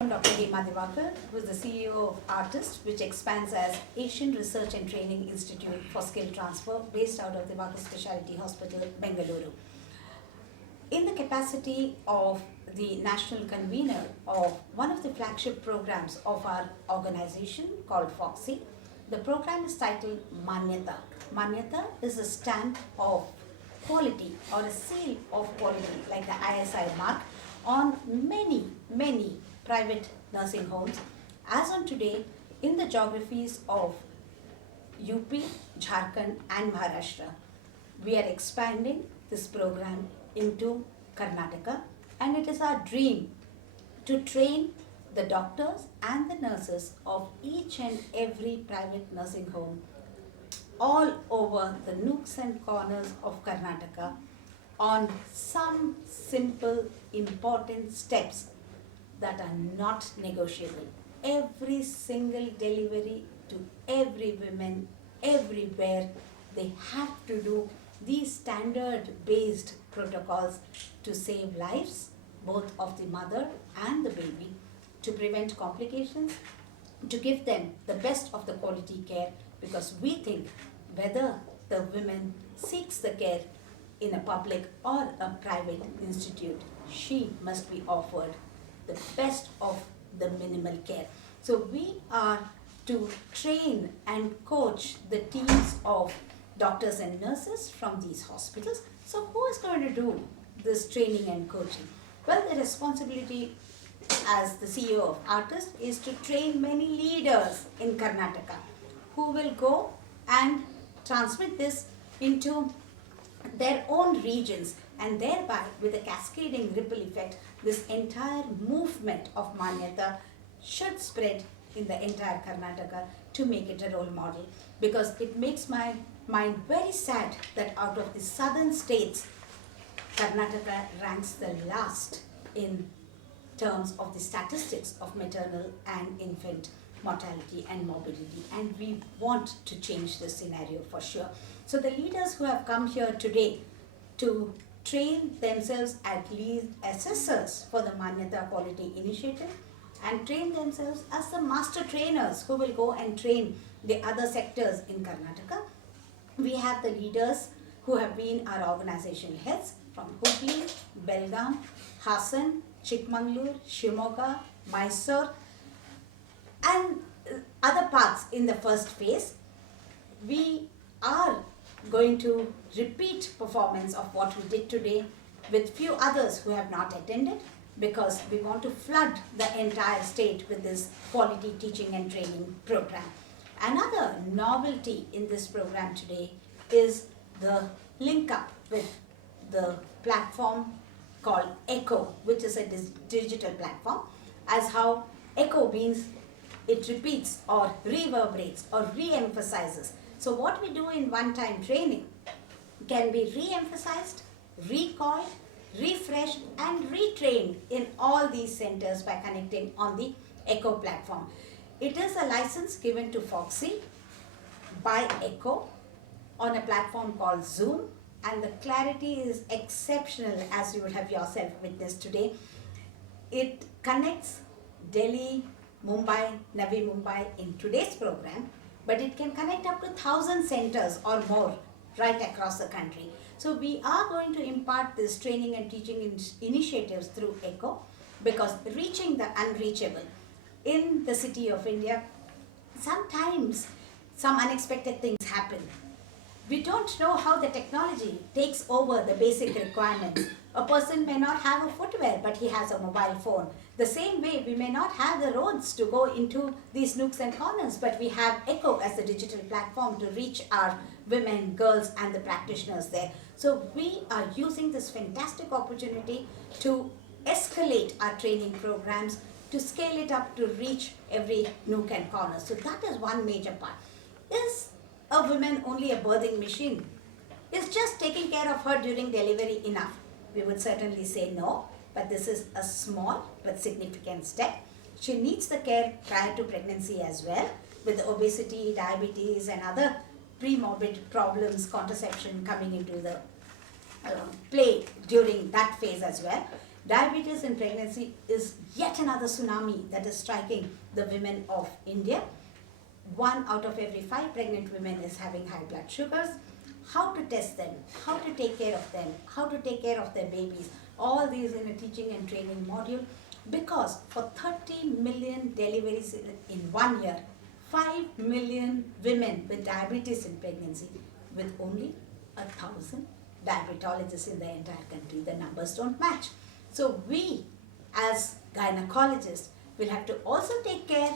I'm Dr. Hema Divakar, who is the CEO of Artist, which expands as Asian Research and Training Institute for Skill Transfer, based out of Divakar Specialty Hospital, Bengaluru. In the capacity of the national convener of one of the flagship programs of our organization called FOXY, the program is titled Manyata. Manyata is a stamp of quality or a seal of quality, like the ISI mark, on many private nursing homes as on today in the geographies of UP, Jharkhand and Maharashtra. We are expanding this program into Karnataka, and it is our dream to train the doctors and the nurses of each and every private nursing home all over the nooks and corners of Karnataka on some simple important steps that are not negotiable. Every single delivery to every woman, everywhere, they have to do these standard based protocols to save lives, both of the mother and the baby, to prevent complications, to give them the best of the quality care, because we think whether the woman seeks the care in a public or a private institute, she must be offered the best of the minimal care. So we are to train and coach the teams of doctors and nurses from these hospitals. So who is going to do this training and coaching? Well, the responsibility as the CEO of Artist is to train many leaders in Karnataka who will go and transmit this into their own regions, and thereby with a cascading ripple effect, this entire movement of Manyata should spread in the entire Karnataka to make it a role model. Because it makes my mind very sad that out of the southern states, Karnataka ranks the last in terms of the statistics of maternal and infant mortality and morbidity, and we want to change this scenario for sure. So the leaders who have come here today to train themselves as lead assessors for the Manyata Quality Initiative and train themselves as the master trainers who will go and train the other sectors in Karnataka. We have the leaders who have been our organizational heads from Hubli, Belgaum, Hassan, Chikmagalur, Shimoga, Mysore and other parts in the first phase. We are going to repeat performance of what we did today with few others who have not attended, because we want to flood the entire state with this quality teaching and training program. Another novelty in this program today is the link up with the platform called Echo, which is a digital platform, as how echo means it repeats or reverberates or re-emphasizes. So what we do in one-time training can be re-emphasized, recalled, refreshed and retrained in all these centers by connecting on the Echo platform. It is a license given to FOXY by Echo on a platform called Zoom, and the clarity is exceptional, as you would have yourself witnessed today. It connects Delhi, Mumbai, Navi Mumbai in today's program, but it can connect up to 1,000 centers or more right across the country. So we are going to impart this training and teaching initiatives through Echo, because reaching the unreachable in the city of India, sometimes some unexpected things happen. We don't know how the technology takes over the basic requirements. A person may not have a footwear, but he has a mobile phone. The same way, we may not have the roads to go into these nooks and corners, but we have Echo as the digital platform to reach our women, girls and the practitioners there. So we are using this fantastic opportunity to escalate our training programs, to scale it up to reach every nook and corner. So that is one major part. Is a woman only a birthing machine? Is just taking care of her during delivery enough? We would certainly say no, but this is a small but significant step. She needs the care prior to pregnancy as well, with obesity, diabetes and other pre-morbid problems, contraception coming into the play during that phase as well. Diabetes in pregnancy is yet another tsunami that is striking the women of India. 1 out of every 5 pregnant women is having high blood sugars. How to test them, how to take care of them, how to take care of their babies, all these in a teaching and training module, because for 30 million deliveries in 1 year, 5 million women with diabetes in pregnancy, with only 1,000 diabetologists in the entire country. The numbers don't match. So we as gynecologists will have to also take care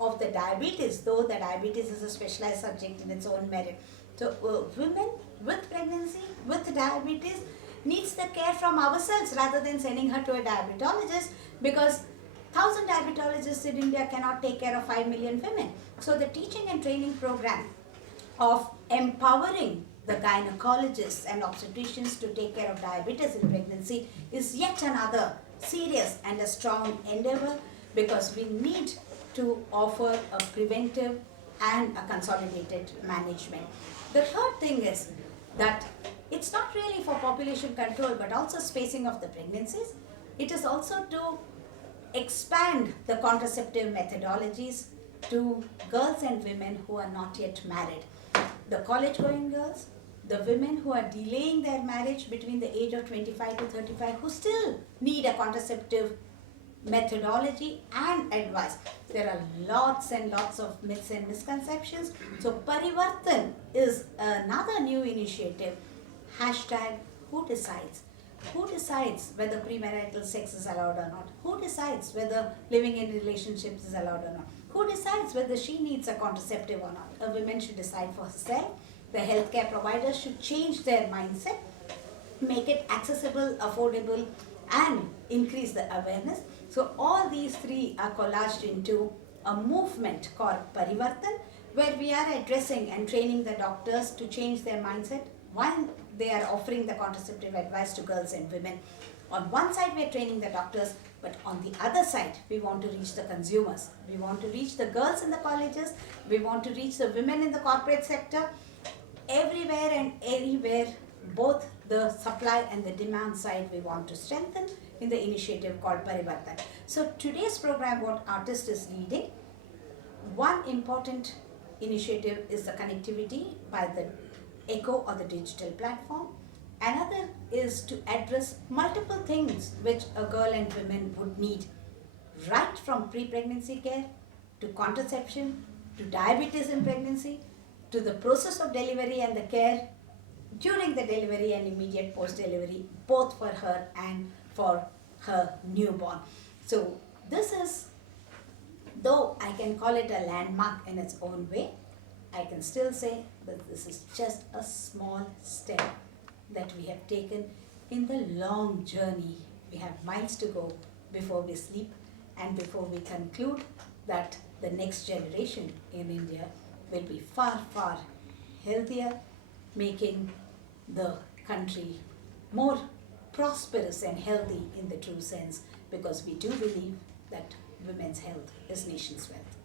of the diabetes, though the diabetes is a specialized subject in its own merit. So women with pregnancy, with diabetes, needs the care from ourselves rather than sending her to a diabetologist, because 1,000 diabetologists in India cannot take care of 5 million women. So the teaching and training program of empowering the gynecologists and obstetricians to take care of diabetes in pregnancy is yet another serious and a strong endeavor, because we need to offer a preventive and a consolidated management. The third thing is that it's not really for population control but also spacing of the pregnancies. It is also to expand the contraceptive methodologies to girls and women who are not yet married. The college going girls, the women who are delaying their marriage between the age of 25 to 35, who still need a contraceptive methodology and advice. There are lots and lots of myths and misconceptions. So Parivartan is another new initiative. Hashtag who decides? Who decides whether premarital sex is allowed or not? Who decides whether living in relationships is allowed or not? Who decides whether she needs a contraceptive or not? A woman should decide for herself. The healthcare providers should change their mindset, make it accessible, affordable, and increase the awareness. So all these three are collaged into a movement called Parivartan, where we are addressing and training the doctors to change their mindset. One, they are offering the contraceptive advice to girls and women. On one side, we are training the doctors, but on the other side, we want to reach the consumers. We want to reach the girls in the colleges. We want to reach the women in the corporate sector. Everywhere and anywhere, both the supply and the demand side, we want to strengthen in the initiative called Parivartan. So today's program, what Artist is leading, one important initiative is the connectivity by the ECHO or the digital platform. Another is to address multiple things which a girl and women would need, right from pre-pregnancy care to contraception to diabetes in pregnancy to the process of delivery and the care during the delivery and immediate post-delivery, both for her and for her newborn. So this is, though I can call it a landmark in its own way, I can still say that this is just a small step that we have taken in the long journey. We have miles to go before we sleep and before we conclude that the next generation in India will be far, far healthier, making the country more prosperous and healthy in the true sense, because we do believe that women's health is nation's wealth.